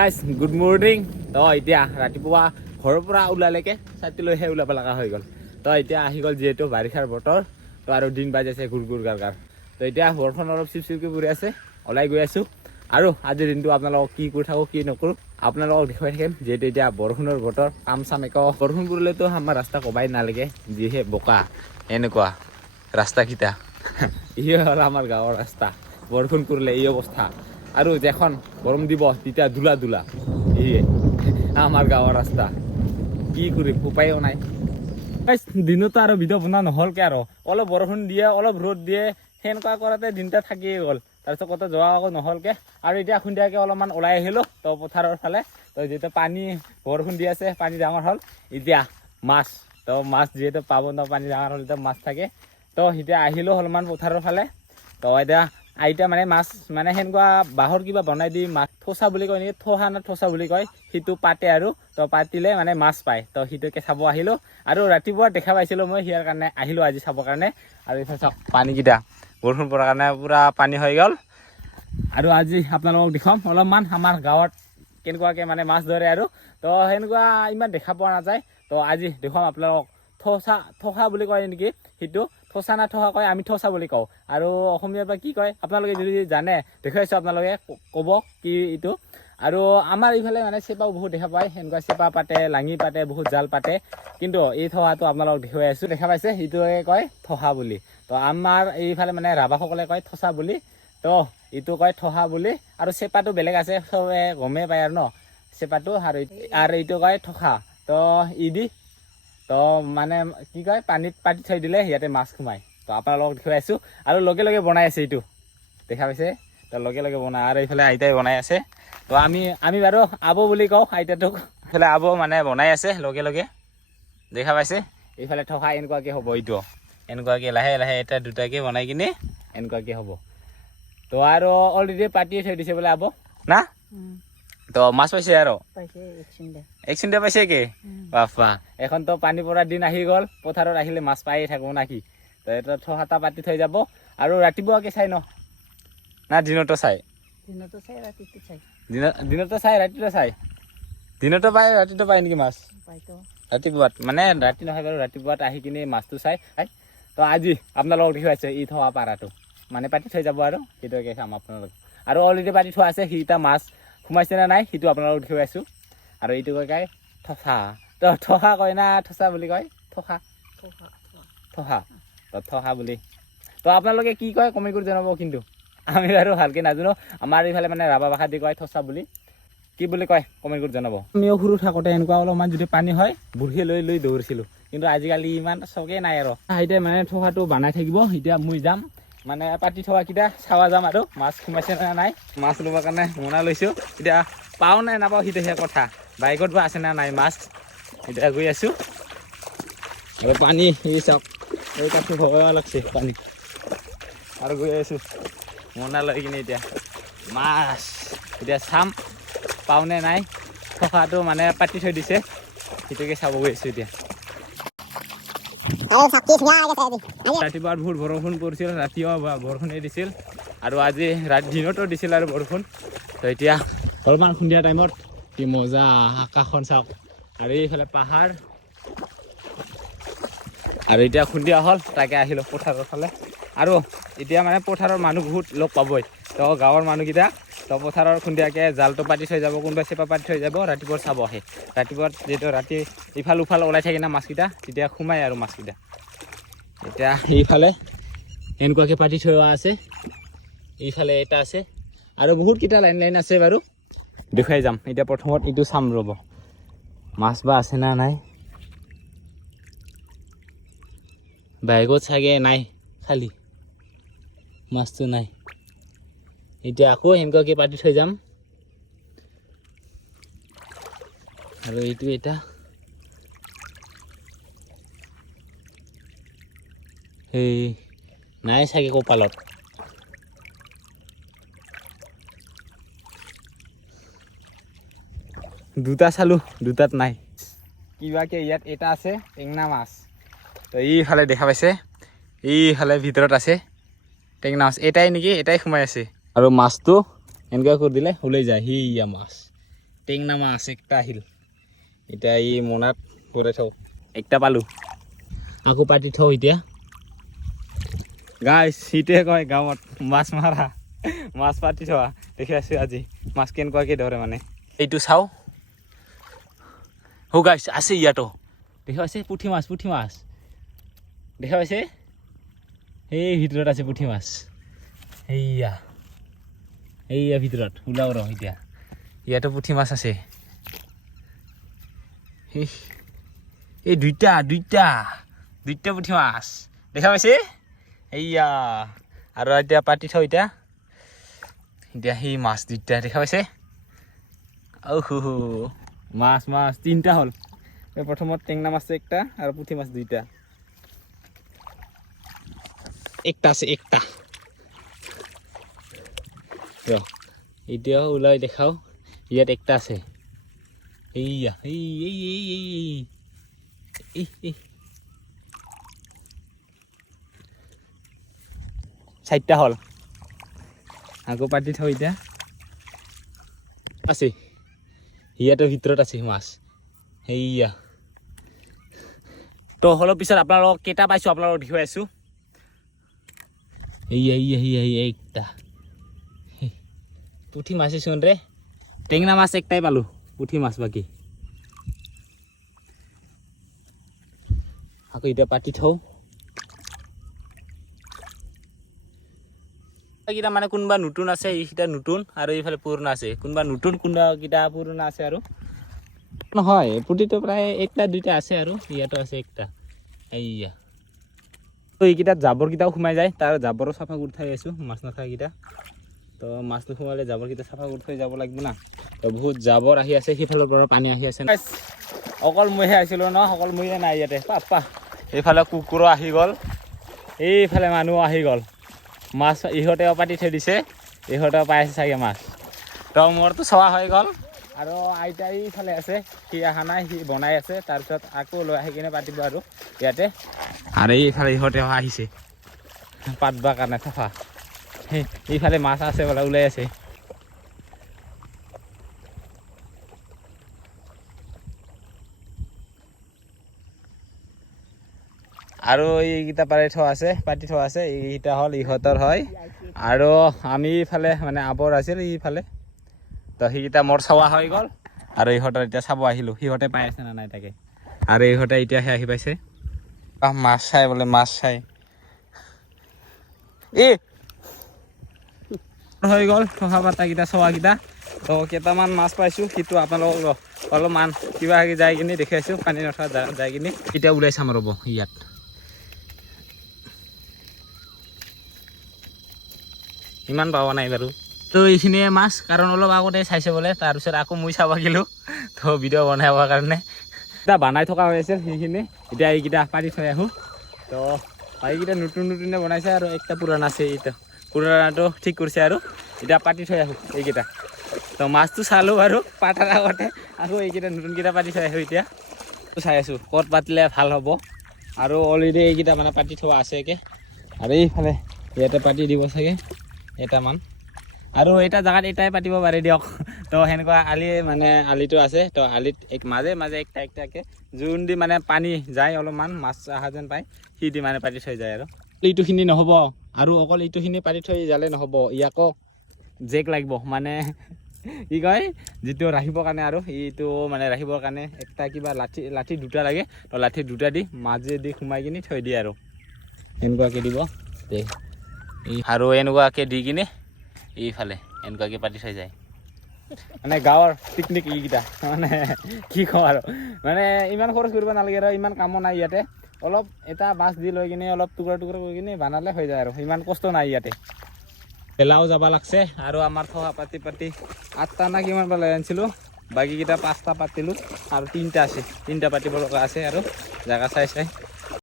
Good morning. তো এতিয়া ৰাতিপুৱা ঘৰৰ পৰা ওলালেকে ছাতি লৈহে ওলাব লগা হৈ গ'ল। তো এতিয়া আহি গ'ল যিহেতু বাৰিষাৰ বতৰ, তো আৰু দিন বাজিছে গুৰ গাৰ। তো এতিয়া বৰষুণ অলপ চিপচিপকৈ পৰি আছে, ওলাই গৈ আছোঁ। আৰু আজিৰ দিনটো আপোনালোকক কি কৰি থাকোঁ কি নকৰোঁ আপোনালোকক দেখুৱাই থাকিম। যিহেতু এতিয়া বৰষুণৰ বতৰ, কাম চাম একো বৰষুণ পৰিলেতো আমাৰ ৰাস্তা ক'বাই নালাগে, যিহে বোকা এনেকুৱা ৰাস্তাকেইটা। ইয়ে হ'ল আমাৰ গাঁৱৰ ৰাস্তা, বৰষুণ পৰিলে এই অৱস্থা। আৰু যেখন গৰম দিব তেতিয়া ধূলা ইয়ে আমাৰ গাঁৱৰ ৰাস্তা। কি কৰিম, উপায়ো নাই। দিনতো আৰু ভিডিঅ' বনোৱা নহ'লকে, আৰু অলপ বৰষুণ দিয়ে অলপ ৰ'দ দিয়ে সেনেকুৱা কৰাতে দিনটা থাকিয়ে গ'ল। তাৰপিছত ক'তো যোৱা আকৌ নহ'লকে। আৰু এতিয়া সন্ধিয়াকৈ অলপমান ওলাই আহিলোঁ তো পথাৰৰ ফালে। তো যিহেতু পানী বৰষুণ দি আছে, পানী ডাঙৰ হ'ল। এতিয়া মাছ যিহেতু পাব ন, পানী ডাঙৰ হ'ল এতিয়া মাছ থাকে। তো এতিয়া আহিলোঁ অলপমান পথাৰৰ ফালে। তো এতিয়া আইতা মানে মাছ মানে সেনেকুৱা বাঁহৰ কিবা বনাই দি মাছ থোচা বুলি কয় নেকি, থোহা না থোচা বুলি কয়, সেইটো পাতে আৰু। তো পাতিলে মানে মাছ পায়। তো সেইটোকে চাব আহিলোঁ। আৰু ৰাতিপুৱা দেখা পাইছিলোঁ মই, সিয়াৰ কাৰণে আহিলোঁ আজি চাবৰ কাৰণে। আৰু এইফালে চাওক পানীকেইটা, বৰষুণ পৰাৰ কাৰণে পূৰা পানী হৈ গ'ল। আৰু আজি আপোনালোকক দেখাম অলপমান আমাৰ গাঁৱত কেনেকুৱাকৈ মানে মাছ ধৰে আৰু। তো সেনেকুৱা ইমান দেখা পোৱা নাযায়। তো আজি দেখুৱাম আপোনালোকক। থোচা বুলি কয় নেকি সেইটো, থোচা না থোহা কয়, আমি থোচা বুলি কওঁ। আৰু অসমীয়াৰ পৰা কি কয় আপোনালোকে যদি জানে দেখুৱাইছোঁ, আপোনালোকে ক'ব কি এইটো। আৰু আমাৰ এইফালে মানে চেপাও বহুত দেখা পায়, সেনেকুৱা চেপা পাতে, লাঙি পাতে, বহুত জাল পাতে। কিন্তু এই থোহাটো আপোনালোকক দেখুৱাই আছোঁ, দেখা পাইছে সেইটোৱে কয় থোহা বুলি। তো আমাৰ এইফালে মানে ৰাভাসকলে কয় থোচা বুলি, তো এইটো কয় থোহা বুলি। আৰু চেপাটো বেলেগ আছে, চবে গমেই পায় আৰু ন চেপাটো। আৰু এইটো কয় থোহা। তো ইদি তো মানে কি কয় পানীত পাতি থৈ দিলে ইয়াতে মাছ সোমায়। তো আপোনালোকক দেখুৱাই আছোঁ। আৰু লগে লগে বনাই আছে এইটো, দেখা পাইছে। তো লগে লগে বনাই, আৰু এইফালে আইতাই বনাই আছে। তো আমি বাৰু আবু বুলি কওঁ আইতাটোক। এইফালে আবু মানে বনাই আছে লগে লগে, দেখা পাইছে। এইফালে থোহা এনেকুৱাকৈ হ'ব, এইটো এনেকুৱাকৈ লাহে লাহে এটা দুটাকৈ বনাই কিনে এনেকুৱাকৈ হ'ব। তো আৰু অলৰেডি পাতিয়ে থৈ দিছে বোলে আবু না। তো মাছ পাইছে আৰু এক চিন্তা পাইছে কি বাপা। এখন তো পানী পৰাৰ দিন আহি গ'ল, পথাৰত আহিলে মাছ পায়ে থাকোঁ না কি। তো এটা থোহাটা পাতি থৈ যাব। আৰু ৰাতিপুৱাকে চাই না দিনতো চাই? দিনতো চাই ৰাতিটো চাই। দিনতো পায় ৰাতিটো পায় নেকি মাছ? ৰাতিপুৱাত মানে ৰাতি নহয় বাৰু, ৰাতিপুৱাত আহি কিনে মাছটো চাই। তো আজি আপোনালোকক দেখুৱাইছে ই থোৱা পাৰাটো, মানে পাতি থৈ যাব আৰু সেইটোকে চাম আপোনালোক। আৰু অলৰেডি পাতি থোৱা আছে, সেইটা মাছ সোমাইছে নে নাই সেইটো আপোনালোকক দেখুৱাইছোঁ। আৰু এইটো কয় থোচা। তো থোহা কয় না থোচা বুলি কয়? থোহা তো থোহা বুলি। তো আপোনালোকে কি কয় কমেণ্ট কৰি জনাব। কিন্তু আমি বাৰু ভালকৈ নাজানো, আমাৰ এইফালে মানে ৰাভা ভাষা দি কয় থোচা বুলি। কি বুলি কয় কমেণ্ট কৰি জনাব। আমিও সৰু থাকোঁতে এনেকুৱা অলপমান যদি পানী হয় বৰশী লৈ দৌৰিছিলোঁ, কিন্তু আজিকালি ইমান চকেই নাই আৰু। এতিয়া মানে থোহাটো বনাই থাকিব, এতিয়া মই যাম মানে পাতি থোৱাকেইটা চাৱা যাম আৰু মাছ সোমাইছে নে নাই। মাছ ল'বৰ কাৰণে মোনা লৈছোঁ। এতিয়া পাওঁ নে নাপাওঁ সেইটোহে কথা, বাইকত বা আছে নে নাই মাছ। এতিয়া গৈ আছোঁ আৰু পানী এই চাওক, এই কাঠটো ভগাব লাগছে পানী। আৰু গৈ আছোঁ মোনা লৈ কিনে এতিয়া মাছ এতিয়া চাম পাওঁনে নাই। থোকাটো মানে পাতি থৈ দিছে, সেইটোকে চাব গৈ আছোঁ এতিয়া। ৰাতিপুৱা বহুত বৰষুণ পৰিছিল, ৰাতিও বৰষুণে দিছিল। আৰু আজি দিনতো দিছিল আৰু বৰষুণ। তো এতিয়া অলপমান সন্ধিয়া টাইমত কি মজা আকাশখন চাওক, আৰু এইফালে পাহাৰ। আৰু এতিয়া সন্ধিয়া হ'ল, তাকে আহিলোঁ পথাৰৰ ফালে। আৰু এতিয়া মানে পথাৰৰ মানুহ বহুত লগ পাবই। তো গাঁৱৰ মানুহকেইটা তো পথাৰৰ সন্ধিয়াকৈ জালটো পাতি থৈ যাব, কোনোবাই চেপা পাতি থৈ যাব, ৰাতিপুৱা চাব আহে। ৰাতিপুৱা যিহেতু ৰাতি ইফাল উফাল ওলাই থাকে না মাছকেইটা, তেতিয়া সোমায় আৰু মাছকেইটা। এতিয়া এইফালে এনেকুৱাকৈ পাতি থোৱা আছে, এইফালে এটা আছে, আৰু বহুতকেইটা লাইন আছে বাৰু, দেখুৱাই যাম। এতিয়া প্ৰথমত এইটো চাম ৰ'ব, মাছ বা আছে না নাই। বাইকত চাগে নাই, খালী মাছটো নাই। এতিয়া আকৌ এনেকুৱাকৈ পাতি থৈ যাম। আৰু এইটো এটা সেই নাই চাগে কপালত। দুটা চালোঁ, দুটাত নাই। কিবাকে ইয়াত এটা আছে টেঙনা মাছ। তো এইফালে দেখা পাইছে, এইফালে ভিতৰত আছে টেঙনা মাছ। এটাই নেকি, এটাই সোমাই আছে। আৰু মাছটো এনেকুৱা কৰি দিলে ওলাই যায়, সিয়া মাছ টেংনা মাছ একটা আহিল এতিয়া এই মোনাত ভৰাই থওঁ একটা পালোঁ আকৌ পাতি থওঁ এতিয়া গাইছ সিটোৱে কয় গাঁৱত মাছ মাৰা মাছ পাতি থোৱা দেখি আছোঁ আজি মাছ কেনেকুৱাকৈ ধৰে মানে এইটো চাওঁ হৌ গাইছ আছে ইয়াতো দেখা পাইছে পুঠি মাছ দেখা পাইছে এই ভিতৰত আছে পুঠি মাছ এইয়া ভিতৰত ওলাও ৰ এতিয়া ইয়াতো পুঠি মাছ আছে এই দুইটা পুঠি মাছ দেখা পাইছে এইয়া আৰু এতিয়া পাতি থওঁ এতিয়া সেই মাছ দুইটা দেখা পাইছে মাছ তিনিটা হ'ল প্ৰথমত টেংনা মাছ একটা আৰু পুঠি মাছ দুইটা একটা আছে একটা এতিয়াও ওলাই দেখাও ইয়াত একটা আছে এইয়া চাৰিটা হ'ল আকৌ পাতি থওঁ এতিয়া আছে ইয়াতো ভিতৰত আছে মাছ সেইয়া তো অলপ পিছত আপোনালোকক কেইটা পাইছোঁ আপোনালোকক দেখুৱাই আছোঁ এইটা পুঠি মাছ চোন ৰে টেংনা মাছ একটাই পালোঁ পুঠি মাছ বাকী আকৌ এতিয়া পাতি থওঁ এইকেইটা মানে কোনোবা নতুন আছে এইকেইটা নতুন আৰু এইফালে পুৰণা আছে কোনোবা নতুন কোনোবাকেইটা পুৰণা আছে আৰু নহয় পুঠিটো প্ৰায় একটা দুইটা আছে আৰু ইয়াতো আছে একটা এইয়া তো এইকেইটাত জাবৰকেইটাও সোমাই যায় তাৰ জাবৰো চাফা কৰি থৈ আছোঁ মাছ নাথাকেইটা তো মাছ নোসোমালে জাবৰকেইটা চাফা কৰি থৈ যাব লাগিব না তো বহুত জাবৰ আহি আছে সেইফালৰ পৰা পানী আহি আছে অকল মইহে আহিছিলোঁ ন অকল মইহে নাই ইয়াতে পাপা এইফালে কুকুৰো আহি গ'ল এইফালে মানুহ আহি গ'ল মাছ ইহঁতেও পাতি থৈ দিছে ইহঁতেও পাই আছে চাগে মাছ তো মোৰতো চোৱা হৈ গ'ল আৰু আইতা এইফালে আছে সি অহা নাই সি বনাই আছে তাৰপিছত আকৌ লৈ আহি কিনে পাতিব আৰু ইয়াতে আৰু এইফালে ইহঁতেও আহিছে পাতবা কাৰণে চাফা এইফালে মাছ আছে বোলে ওলাই আছে আৰু এইকেইটা পাতি থোৱা আছে এইকেইটা হ'ল ইহঁতৰ হয় আৰু আমি ইফালে মানে আবৰ আছিল ইফালে তো সেইকেইটা মোৰ চোৱা হৈ গ'ল আৰু ইহঁতৰ এতিয়া চাব আহিলোঁ সিহঁতে পাই আছে না নাই তাকে আৰু ইহঁতে এতিয়াহে আহি পাইছে মাছ চাই বোলে মাছ চাই হৈ গ'ল থহা পাতাকেইটা চোৱাকেইটা তো কেইটামান মাছ পাইছোঁ সেইটো আপোনালোকক অলপমান কিবা যাই কিনি দেখাইছোঁ পানী নথকা যাই কিনি এতিয়া ওলাই চাম ৰ'ব ইয়াত ইমান পাৱা নাই বাৰু তো এইখিনিয়ে মাছ কাৰণ অলপ আগতে চাইছে বোলে তাৰপিছত আকৌ মই চাব গ'লোঁ তো ভিডিঅ' বনাবৰ কাৰণে এটা বনাই থকা হৈ আছিল সেইখিনি এতিয়া এইকেইটা পাতি থৈ আহোঁ তো এইকেইটা নতুনে বনাইছে আৰু একটা পুৰণা আছে এইটো পুৰণাটো ঠিক কৰিছে আৰু এতিয়া পাতি থৈ আহোঁ এইকেইটা তো মাছটো চালোঁ বাৰু পাতাৰ আগতে আকৌ এইকেইটা নতুনকেইটা পাতি থৈ আহোঁ এতিয়া চাই আছোঁ ক'ত পাতিলে ভাল হ'ব আৰু অলৰেডি এইকেইটা মানে পাতি থোৱা আছে একে আৰু এইফালে ইয়াতে পাতি দিব চাগে এটামান আৰু এটা জেগাত এটাই পাতিব পাৰে দিয়ক তো সেনেকুৱা আলিটো আছে তো আলিত মাজে একটাকে যোন দি মানে পানী যায় অলপমান মাছ অহা যেন পায় সি দি মানে পাতি থৈ যায় আৰু এইটোখিনি নহ'ব আৰু অকল এইটোখিনি পাতি থৈ যালে নহ'ব ইয়াকো জেক লাগিব মানে কি কয় যিটো ৰাখিবৰ কাৰণে আৰু এইটো মানে ৰাখিবৰ কাৰণে একটা কিবা লাঠি দুটা লাগে তো লাঠি দুটা দি মাজেদি সোমাই কিনি থৈ দিয়ে আৰু এনেকুৱাকৈ দিব আৰু এনেকুৱাকৈ দি কিনে এইফালে এনেকুৱাকৈ পাতি থৈ যায় মানে গাঁৱৰ পিকনিক এইকেইটা মানে কি কওঁ আৰু মানে ইমান খৰচ কৰিব নালাগে আৰু ইমান কামো নাই ইয়াতে অলপ এটা মাছ দি লৈ কিনে অলপ টুকুৰা কৰি কিনে বনালে হৈ যায় আৰু ইমান কষ্ট নাই ইয়াতে পেলাও যাব লাগছে আৰু আমাৰ থোৱা পাতি 8টা না কিমান পেলাই আনিছিলোঁ বাকীকেইটা 5টা পাতিলোঁ আৰু 3টা আছে 3টা পাতিব লগা আছে আৰু জেগা চাই